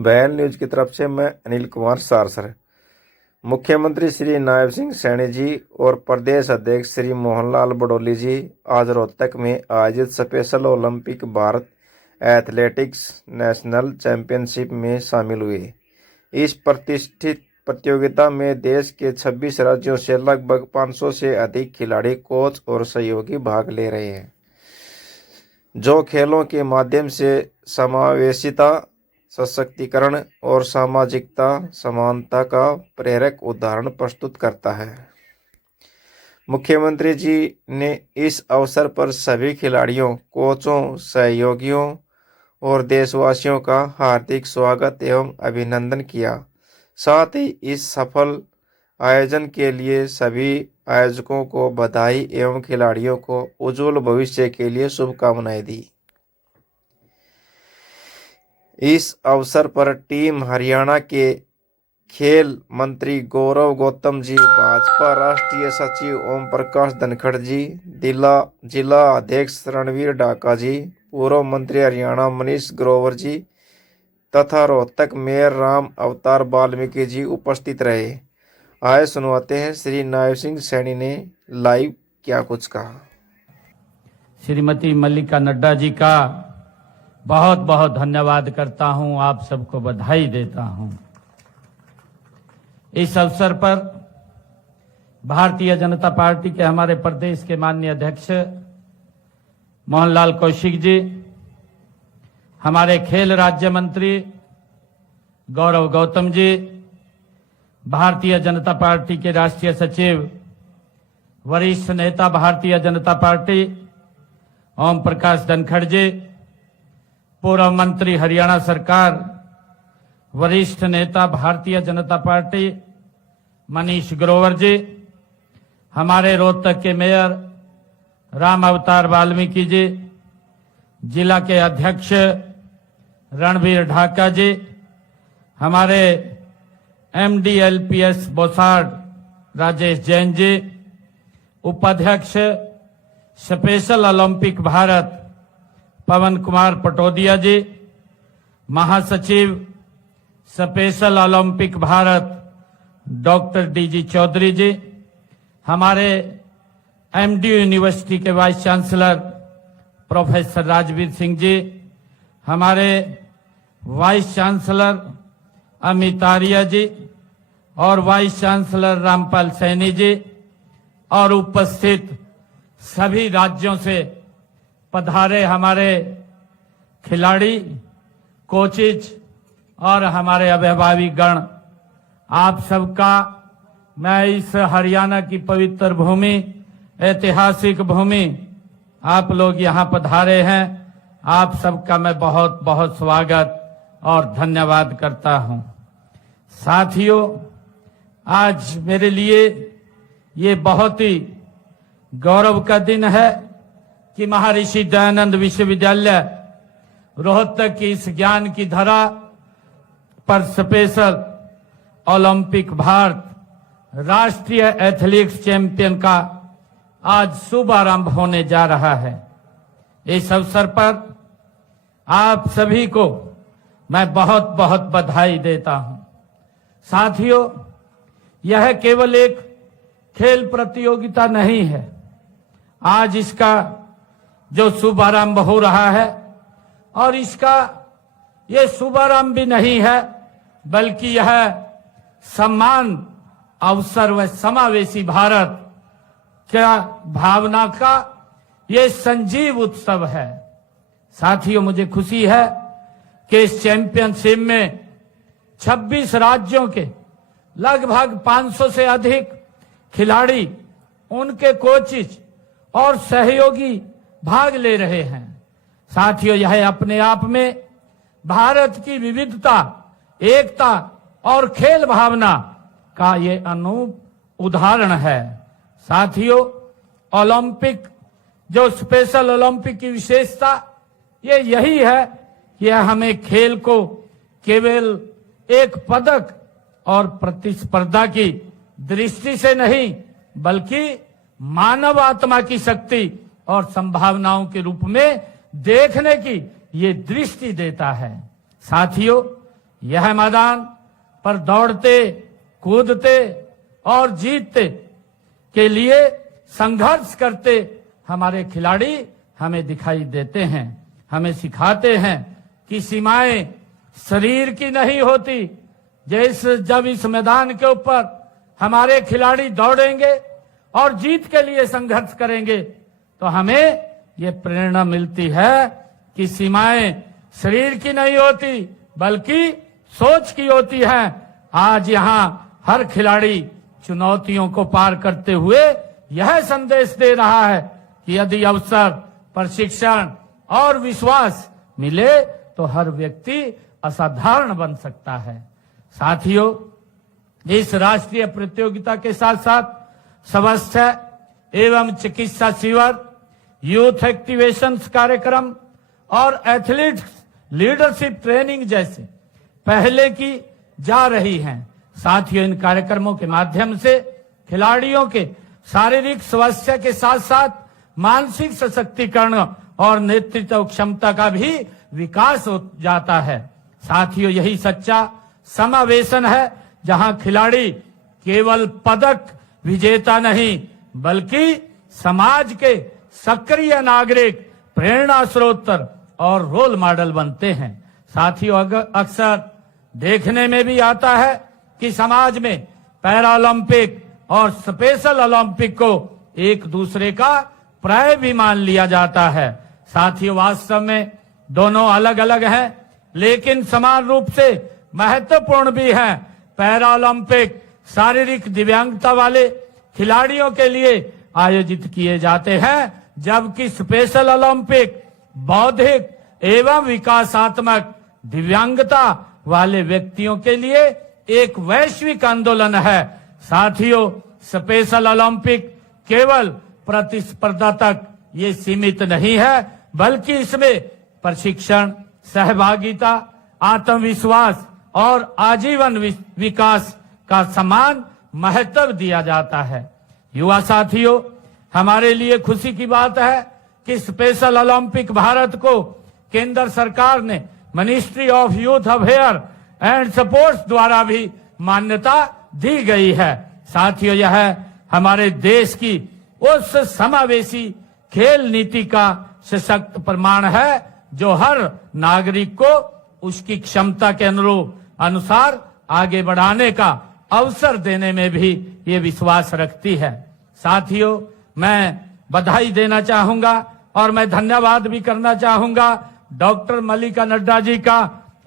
बैल न्यूज की तरफ से मैं अनिल कुमार सारसर। मुख्यमंत्री श्री नायब सिंह सैनी जी और प्रदेश अध्यक्ष श्री मोहनलाल बडोली जी आज रोहतक में आयोजित special olympic Bharat athletics national championship में शामिल हुए। इस प्रतिष्ठित प्रतियोगिता में देश के 26 राज्यों से लगभग 500 से अधिक खिलाड़ी, कोच और सहयोगी भाग ले रहे हैं, जो खेलों के माध्यम से समावेशिता, सशक्तिकरण और सामाजिकता समानता का प्रेरक उदाहरण प्रस्तुत करता है। मुख्यमंत्री जी ने इस अवसर पर सभी खिलाड़ियों, कोचों, सहयोगियों और देशवासियों का हार्दिक स्वागत एवं अभिनंदन किया। साथ ही इस सफल आयोजन के लिए सभी आयोजकों को बधाई एवं खिलाड़ियों को उज्जवल भविष्य के लिए शुभकामनाएं दी। इस अवसर पर टीम हरियाणा के खेल मंत्री गौरव गौतम जी, भाजपा राष्ट्रीय सचिव ओम प्रकाश धनखड़ जी, जिला अध्यक्ष रणवीर ढाका जी, पूर्व मंत्री हरियाणा मनीष ग्रोवर जी तथा रोहतक मेयर राम अवतार वाल्मीकि जी उपस्थित रहे। आए सुनवाते हैं श्री नायब सिंह सैनी ने लाइव क्या कुछ कहा। श्रीमती मल्लिका नड्डा जी का बहुत बहुत धन्यवाद करता हूं, आप सबको बधाई देता हूं। इस अवसर पर भारतीय जनता पार्टी के हमारे प्रदेश के माननीय अध्यक्ष मोहनलाल कौशिक जी, हमारे खेल राज्य मंत्री गौरव गौतम जी, भारतीय जनता पार्टी के राष्ट्रीय सचिव वरिष्ठ नेता भारतीय जनता पार्टी ओम प्रकाश धनखड़ जी, पूर्व मंत्री हरियाणा सरकार वरिष्ठ नेता भारतीय जनता पार्टी मनीष ग्रोवर जी, हमारे रोहतक के मेयर राम अवतार वाल्मीकि जी, जिला के अध्यक्ष रणवीर ढाका जी, हमारे MDLPS बोसाड राजेश जैन जी, उपाध्यक्ष स्पेशल ओलंपिक भारत पवन कुमार पटोदिया जी, महासचिव special olympic Bharat doctor DG Chaudhary ji, हमारे MDU यूनिवर्सिटी के vice chancellor professor Rajveer Singh ji, हमारे वाइस चांसलर अमित आर्य जी और वाइस चांसलर रामपाल सैनी जी और उपस्थित सभी राज्यों से पधारे हमारे खिलाड़ी, कोचेज और हमारे अभिभावक गण, आप सबका मैं इस हरियाणा की पवित्र भूमि, ऐतिहासिक भूमि, आप लोग यहाँ पधारे हैं, आप सबका मैं बहुत बहुत स्वागत और धन्यवाद करता हूं। साथियों, आज मेरे लिए ये बहुत ही गौरव का दिन है कि महर्षि दयानंद विश्वविद्यालय रोहतक की इस ज्ञान की धरा पर स्पेशल ओलंपिक भारत राष्ट्रीय एथलेटिक्स चैंपियन का आज शुभारंभ होने जा रहा है। इस अवसर पर आप सभी को मैं बहुत बहुत बधाई देता हूं। साथियों, यह केवल एक खेल प्रतियोगिता नहीं है। आज इसका जो शुभारंभ हो रहा है, और इसका ये शुभारंभ भी नहीं है, बल्कि यह सम्मान, अवसर व समावेशी भारत क्या भावना का ये संजीव उत्सव है। साथियों, मुझे खुशी है कि इस चैंपियनशिप में 26 राज्यों के लगभग 500 से अधिक खिलाड़ी, उनके कोचेज और सहयोगी भाग ले रहे हैं। साथियों, यह अपने आप में भारत की विविधता, एकता और खेल भावना का ये अनूप उदाहरण है। साथियों, ओलंपिक, जो स्पेशल ओलंपिक की विशेषता ये यही है कि यह हमें खेल को केवल एक पदक और प्रतिस्पर्धा की दृष्टि से नहीं, बल्कि मानव आत्मा की शक्ति और संभावनाओं के रूप में देखने की ये दृष्टि देता है। साथियों, यह मैदान पर दौड़ते, कूदते और जीतते के लिए संघर्ष करते हमारे खिलाड़ी हमें दिखाई देते हैं। हमें सिखाते हैं कि सीमाएं शरीर की नहीं होती। जब इस मैदान के ऊपर हमारे खिलाड़ी दौड़ेंगे और जीत के लिए संघर्ष करेंगे तो हमें ये प्रेरणा मिलती है कि सीमाएं शरीर की नहीं होती बल्कि सोच की होती है। आज यहाँ हर खिलाड़ी चुनौतियों को पार करते हुए यह संदेश दे रहा है कि यदि अवसर, प्रशिक्षण और विश्वास मिले तो हर व्यक्ति असाधारण बन सकता है। साथियों, इस राष्ट्रीय प्रतियोगिता के साथ साथ स्वास्थ्य एवं चिकित्सा शिविर, यूथ एक्टिवेशन कार्यक्रम और एथलीट्स लीडरशिप ट्रेनिंग जैसे पहले की जा रही हैं। साथियों, इन कार्यक्रमों के माध्यम से खिलाड़ियों के शारीरिक स्वास्थ्य के साथ साथ मानसिक सशक्तिकरण और नेतृत्व क्षमता का भी विकास हो जाता है। साथियों, यही सच्चा समावेशन है जहां खिलाड़ी केवल पदक विजेता नहीं बल्कि समाज के सक्रिय नागरिक, प्रेरणा स्रोत और रोल मॉडल बनते हैं। साथियों, अक्सर देखने में भी आता है कि समाज में पैरा ओलंपिक और स्पेशल ओलंपिक को एक दूसरे का पर्याय भी मान लिया जाता है। साथियों, वास्तव में दोनों अलग अलग हैं लेकिन समान रूप से महत्वपूर्ण भी हैं। पैरा ओलंपिक शारीरिक दिव्यांगता वाले खिलाड़ियों के लिए आयोजित किए जाते हैं जबकि स्पेशल ओलंपिक बौद्धिक एवं विकासात्मक दिव्यांगता वाले व्यक्तियों के लिए एक वैश्विक आंदोलन है। साथियों, स्पेशल ओलंपिक केवल प्रतिस्पर्धा तक ये सीमित नहीं है बल्कि इसमें प्रशिक्षण, सहभागिता, आत्मविश्वास और आजीवन विकास का समान महत्व दिया जाता है। युवा साथियों, हमारे लिए खुशी की बात है कि स्पेशल ओलंपिक भारत को केंद्र सरकार ने ministry of youth affair and sports द्वारा भी मान्यता दी गई है। साथियों, यह हमारे देश की उस समावेशी खेल नीति का सशक्त प्रमाण है जो हर नागरिक को उसकी क्षमता के अनुसार आगे बढ़ाने का अवसर देने में भी ये विश्वास रखती है। साथियों, मैं बधाई देना चाहूंगा और मैं धन्यवाद भी करना चाहूंगा डॉक्टर मल्लिका नड्डा जी का।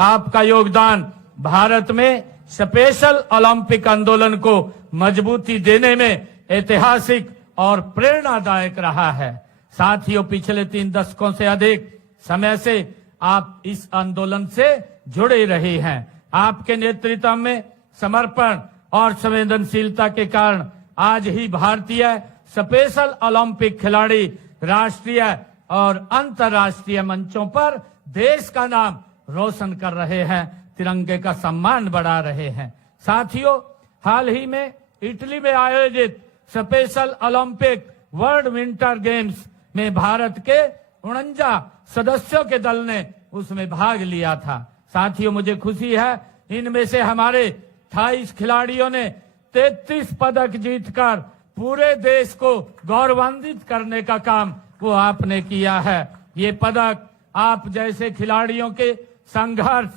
आपका योगदान भारत में स्पेशल ओलंपिक आंदोलन को मजबूती देने में ऐतिहासिक और प्रेरणादायक रहा है। साथियों, पिछले 3 दशकों से अधिक समय से आप इस आंदोलन से जुड़े रहे हैं। आपके नेतृत्व में समर्पण और संवेदनशीलता के कारण आज ही भारतीय स्पेशल ओलंपिक खिलाड़ी राष्ट्रीय और अंतर्राष्ट्रीय मंचों पर देश का नाम रोशन कर रहे हैं, तिरंगे का सम्मान बढ़ा रहे हैं। साथियों, हाल ही में इटली में आयोजित special Olympic world winter games में भारत के 49 सदस्यों के दल ने उसमें भाग लिया था। साथियों, मुझे खुशी है इनमें से हमारे 28 खिलाड़ियों ने 33 पदक जीतकर पूरे देश को गौरवान्वित करने का काम वो आपने किया है। ये पदक आप जैसे खिलाड़ियों के संघर्ष,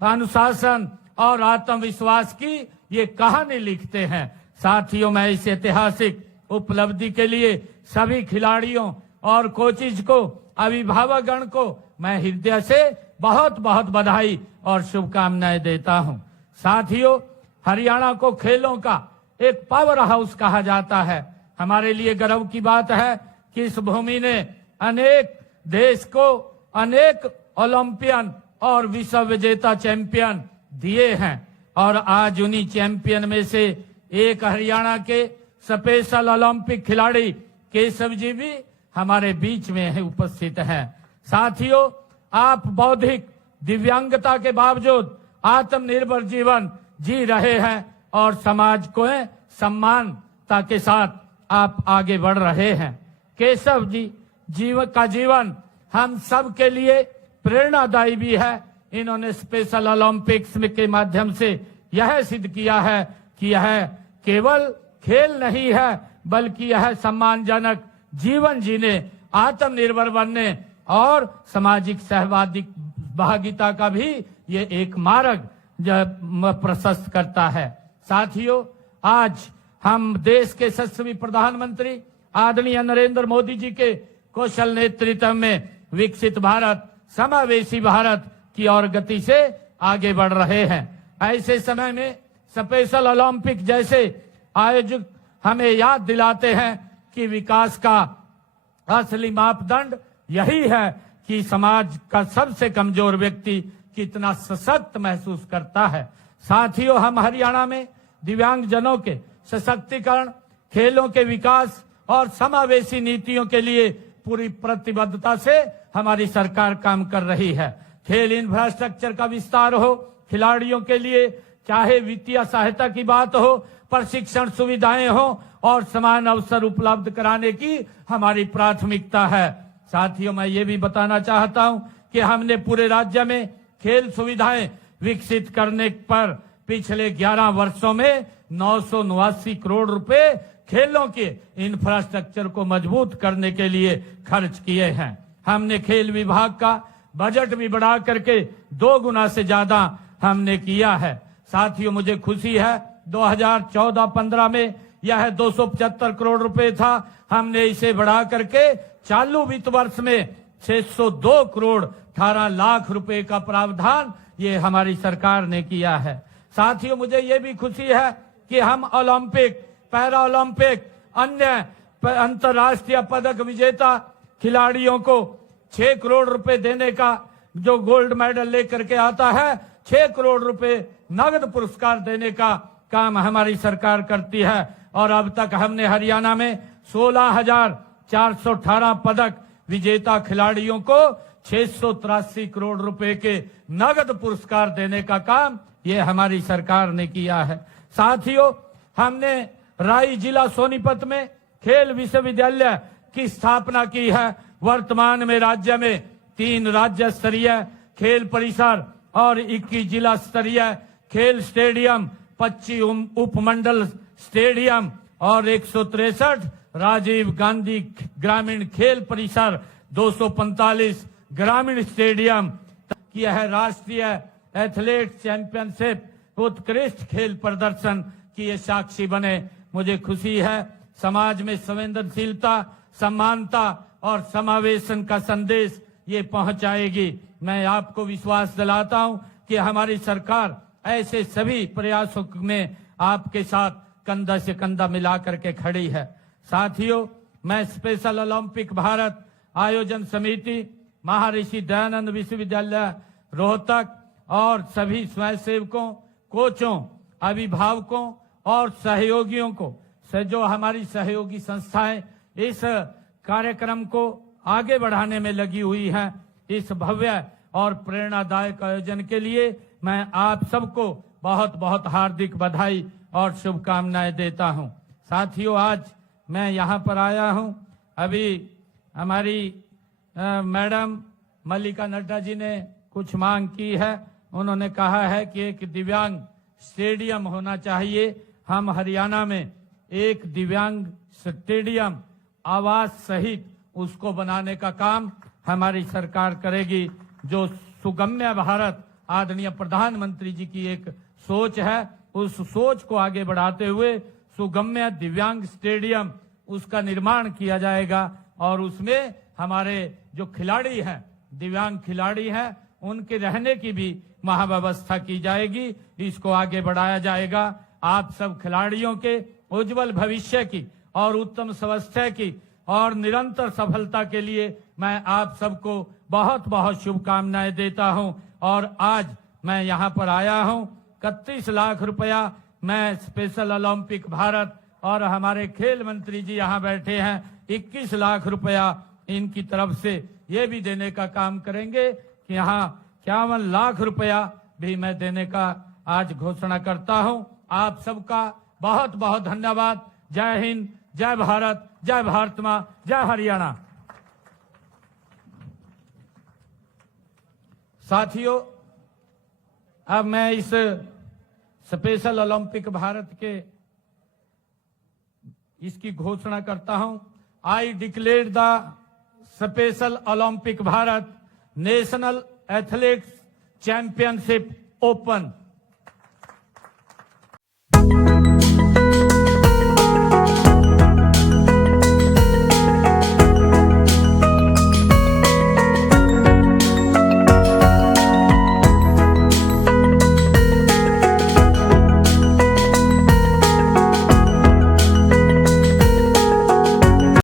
अनुशासन और आत्मविश्वास की ये कहानी लिखते हैं। साथियों, मैं इस ऐतिहासिक उपलब्धि के लिए सभी खिलाड़ियों और कोचिज को, अभिभावकगण को मैं हृदय से बहुत बहुत बधाई और शुभकामनाएं देता हूं। साथियों, हरियाणा को खेलों का एक पावर हाउस कहा जाता है। हमारे लिए गर्व की बात है कि इस भूमि ने अनेक देश को अनेक ओलंपियन और विश्व विजेता चैंपियन दिए हैं और आज उन्हीं चैंपियन में से एक हरियाणा के स्पेशल ओलंपिक खिलाड़ी केशव जी भी हमारे बीच में है, उपस्थित हैं। साथियों, आप बौद्धिक दिव्यांगता के बावजूद आत्मनिर्भर जीवन जी रहे हैं और समाज को सम्मानता के साथ आप आगे बढ़ रहे हैं। केशव जी का जीवन हम सब के लिए प्रेरणादायी भी है इन्होंने स्पेशल ओलंपिक्स में के माध्यम से यह सिद्ध किया है कि यह केवल खेल नहीं है, बल्कि यह सम्मानजनक जीवन जीने, आत्मनिर्भर बनने और सामाजिक सहभागिता का भी ये एक मार्ग प्रशस्त करता है। साथियों, आज हम देश के यशस्वी प्रधानमंत्री आदरणीय नरेंद्र मोदी जी के कौशल नेतृत्व में विकसित भारत, समावेशी भारत की ओर गति से आगे बढ़ रहे हैं। ऐसे समय में स्पेशल ओलंपिक जैसे आयोजक हमें याद दिलाते हैं कि विकास का असली मापदंड यही है कि समाज का सबसे कमजोर व्यक्ति कितना सशक्त महसूस करता है। साथियों, हम हरियाणा में दिव्यांगजनों के सशक्तिकरण, खेलों के विकास और समावेशी नीतियों के लिए पूरी प्रतिबद्धता से हमारी सरकार काम कर रही है। खेल इंफ्रास्ट्रक्चर का विस्तार हो, खिलाड़ियों के लिए चाहे वित्तीय सहायता की बात हो, प्रशिक्षण सुविधाएं हो और समान अवसर उपलब्ध कराने की हमारी प्राथमिकता है। साथियों, मैं ये भी बताना चाहता हूं कि हमने पूरे राज्य में खेल सुविधाएं विकसित करने पर पिछले 11 वर्षों में 989 करोड़ रुपए खेलों के इंफ्रास्ट्रक्चर को मजबूत करने के लिए खर्च किए हैं। हमने खेल विभाग का बजट भी बढ़ा करके 2 गुना से ज्यादा हमने किया है। साथियों, मुझे खुशी है 2014-15 में यह 275 करोड़ रुपए था। हमने इसे बढ़ा करके चालू वित्त वर्ष में 602 करोड़ 18 लाख रुपए का प्रावधान ये हमारी सरकार ने किया है। साथियों, मुझे ये भी खुशी है कि हम ओलंपिक, पैरा ओलंपिक, अन्य अंतर्राष्ट्रीय पदक विजेता खिलाड़ियों को 6 करोड़ रुपए देने का, जो गोल्ड मेडल लेकर के आता है 6 करोड़ रुपए नगद पुरस्कार देने का काम हमारी सरकार करती है। और अब तक हमने हरियाणा में 16,418 पदक विजेता खिलाड़ियों को 683 करोड़ रुपए के नगद पुरस्कार देने का काम ये हमारी सरकार ने किया है। साथियों, हमने राई जिला सोनीपत में खेल विश्वविद्यालय की स्थापना की है। वर्तमान में राज्य में 3 राज्य स्तरीय खेल परिसर और 21 जिला स्तरीय खेल स्टेडियम, 25 उपमंडल स्टेडियम और 163 राजीव गांधी ग्रामीण खेल परिसर, 245 ग्रामीण स्टेडियम की है। राष्ट्रीय एथलेट चैंपियनशिप उत्कृष्ट खेल प्रदर्शन की ये साक्षी बने। मुझे खुशी है समाज में संवेदनशीलता, समानता और समावेशन का संदेश ये पहुंचाएगी। मैं आपको विश्वास दिलाता हूं कि हमारी सरकार ऐसे सभी प्रयासों में आपके साथ कंधा से कंधा मिला करके खड़ी है। साथियों, मैं स्पेशल ओलंपिक भारत आयोजन समिति, महर्षि दयानंद विश्वविद्यालय रोहतक और सभी स्वयंसेवकों, कोचों, अभिभावकों और सहयोगियों को से जो हमारी सहयोगी संस्थाएं इस कार्यक्रम को आगे बढ़ाने में लगी हुई हैं, इस भव्य और प्रेरणादायक आयोजन के लिए मैं आप सबको बहुत बहुत हार्दिक बधाई और शुभकामनाएं देता हूं। साथियों, आज मैं यहां पर आया हूं। अभी हमारी मैडम मल्लिका नड्डा जी ने कुछ मांग की है। उन्होंने कहा है कि एक दिव्यांग स्टेडियम होना चाहिए। हम हरियाणा में एक दिव्यांग स्टेडियम आवास सहित उसको बनाने का काम हमारी सरकार करेगी। जो सुगम्य भारत आदरणीय प्रधानमंत्री जी की एक सोच है, उस सोच को आगे बढ़ाते हुए सुगम्य दिव्यांग स्टेडियम उसका निर्माण किया जाएगा और उसमें हमारे जो खिलाड़ी हैं, दिव्यांग खिलाड़ी हैं, उनके रहने की भी महाव्यवस्था की जाएगी। इसको आगे बढ़ाया जाएगा। आप सब खिलाड़ियों के उज्जवल भविष्य की और उत्तम स्वास्थ्य की और निरंतर सफलता के लिए मैं आप सबको बहुत बहुत शुभकामनाएं देता हूं। और आज मैं यहां पर आया हूं, 31 लाख रुपया मैं स्पेशल ओलंपिक भारत और हमारे खेल मंत्री जी यहां बैठे हैं, 21 लाख रुपया इनकी तरफ से ये भी देने का काम करेंगे कि यहाँ 51 लाख रुपया भी मैं देने का आज घोषणा करता हूं। आप सबका बहुत बहुत धन्यवाद। जय हिंद, जय भारत, जय भारत मां, जय हरियाणा। साथियों, अब मैं इस स्पेशल ओलंपिक भारत के इसकी घोषणा करता हूं। I declare the special olympic Bharat national athletics championship open.